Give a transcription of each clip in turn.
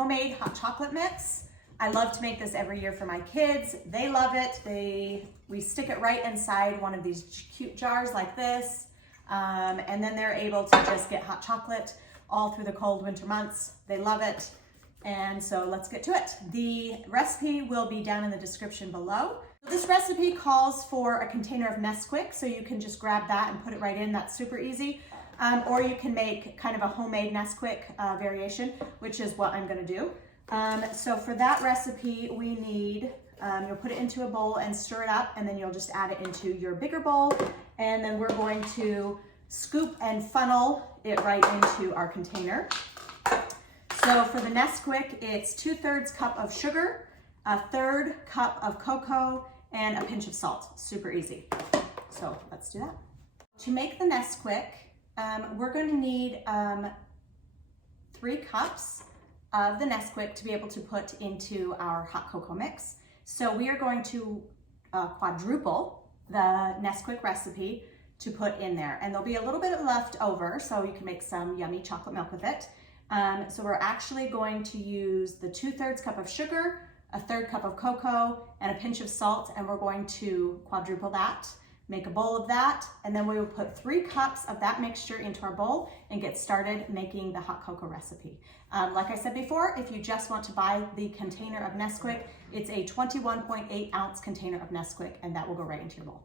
homemade hot chocolate mix. I love to make this every year for my kids. They love it. We stick it right inside one of these cute jars like this. And then they're able to just get hot chocolate all through the cold winter months. They love it. And so let's get to it. The recipe will be down in the description below. This recipe calls for a container of Nesquick, so you can just grab that and put it right in. That's super easy. Or you can make kind of a homemade Nesquick variation, which is what I'm gonna do. So for that recipe, we need, you'll put it into a bowl and stir it up, and then you'll just add it into your bigger bowl. And then we're going to scoop and funnel it right into our container. So for the Nesquick, it's 2/3 cup of sugar, 1/3 cup of cocoa, and a pinch of salt. Super easy. So let's do that. To make the Nesquick, we're going to need 3 cups of the Nesquick to be able to put into our hot cocoa mix. So we are going to quadruple the Nesquick recipe to put in there. And there'll be a little bit left over, so you can make some yummy chocolate milk with it. So we're actually going to use the 2/3 cup of sugar, 1/3 cup of cocoa, and a pinch of salt, and we're going to quadruple that, make a bowl of that, and then we will put 3 cups of that mixture into our bowl and get started making the hot cocoa recipe. Like I said before, if you just want to buy the container of Nesquick, it's a 21.8 ounce container of Nesquick, and that will go right into your bowl.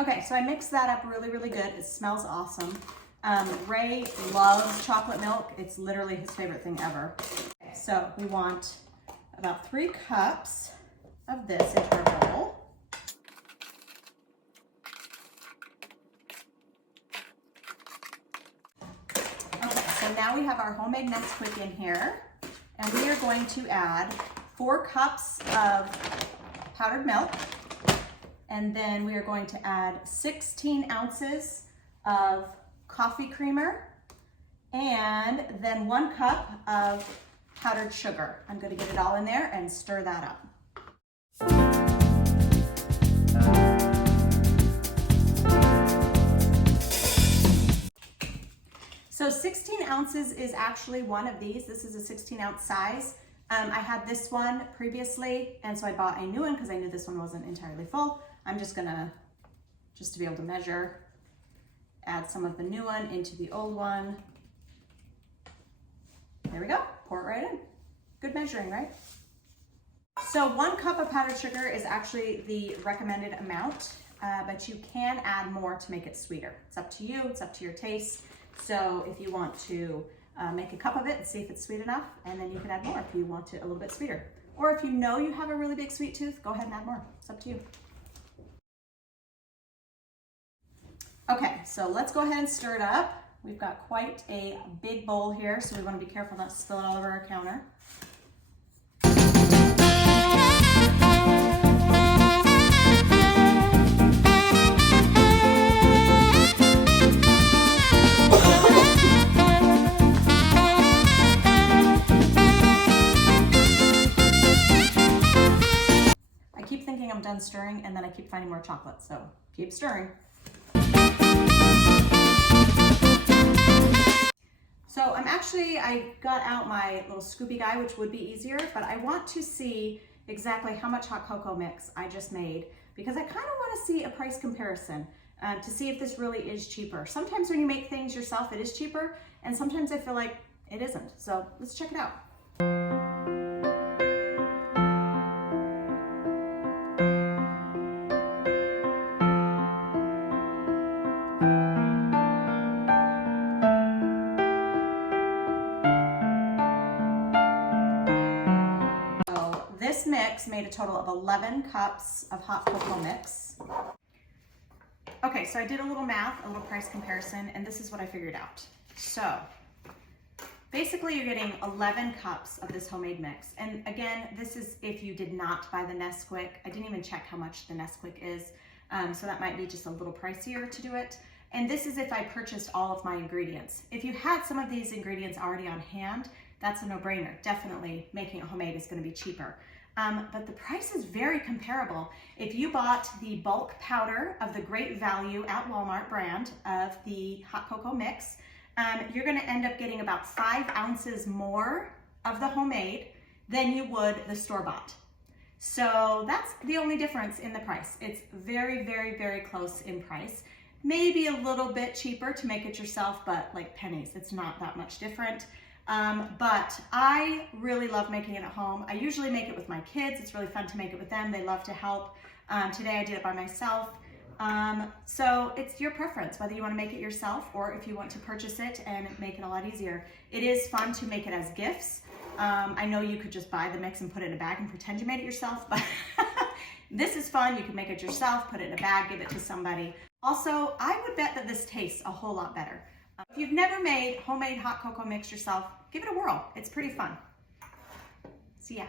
Okay, so I mixed that up really good. It smells awesome. Ray loves chocolate milk. It's literally his favorite thing ever. Okay, so we want about 3 cups of this into our bowl. Okay, so now we have our homemade Nesquick in here, and we are going to add 4 cups of powdered milk. And then we are going to add 16 ounces of coffee creamer, and then 1 cup of powdered sugar. I'm going to get it all in there and stir that up. So 16 ounces is actually one of these. This is a 16-ounce size. I had this one previously, and so I bought a new one because I knew this one wasn't entirely full. I'm just gonna, just to be able to measure, add some of the new one into the old one. There we go, pour it right in. Good measuring, right? So 1 cup of powdered sugar is actually the recommended amount, but you can add more to make it sweeter. It's up to you, it's up to your taste. So if you want to make a cup of it and see if it's sweet enough, and then you can add more if you want it a little bit sweeter. Or if you know you have a really big sweet tooth, go ahead and add more. It's up to you. Okay, so let's go ahead and stir it up. We've got quite a big bowl here, so we want to be careful not to spill it all over our counter. I keep thinking I'm done stirring, and then I keep finding more chocolate, so keep stirring. So I got out my little scoopy guy, which would be easier, but I want to see exactly how much hot cocoa mix I just made, because I kind of want to see a price comparison to see if this really is cheaper. Sometimes when you make things yourself, it is cheaper, and sometimes I feel like it isn't. So let's check it out. This mix made a total of 11 cups of hot cocoa mix. Okay, so I did a little math, a little price comparison, and this is what I figured out. So basically you're getting 11 cups of this homemade mix. And again, this is if you did not buy the Nesquick. I didn't even check how much the Nesquick is, so that might be just a little pricier to do it. And this is if I purchased all of my ingredients. If you had some of these ingredients already on hand, that's a no-brainer. Definitely making it homemade is gonna be cheaper. But the price is very comparable. If you bought the bulk powder of the Great Value at Walmart brand of the hot cocoa mix, you're gonna end up getting about 5 ounces more of the homemade than you would the store-bought. So that's the only difference in the price. It's very, very, very close in price. Maybe a little bit cheaper to make it yourself, but like pennies, it's not that much different. But I really love making it at home. I usually make it with my kids. It's really fun to make it with them. They love to help. Today I did it by myself. So it's your preference, whether you want to make it yourself or if you want to purchase it and make it a lot easier. It is fun to make it as gifts. I know you could just buy the mix and put it in a bag and pretend you made it yourself, but this is fun. You can make it yourself, put it in a bag, give it to somebody. Also, I would bet that this tastes a whole lot better. If you've never made homemade hot cocoa mix yourself, give it a whirl. It's pretty fun. See ya.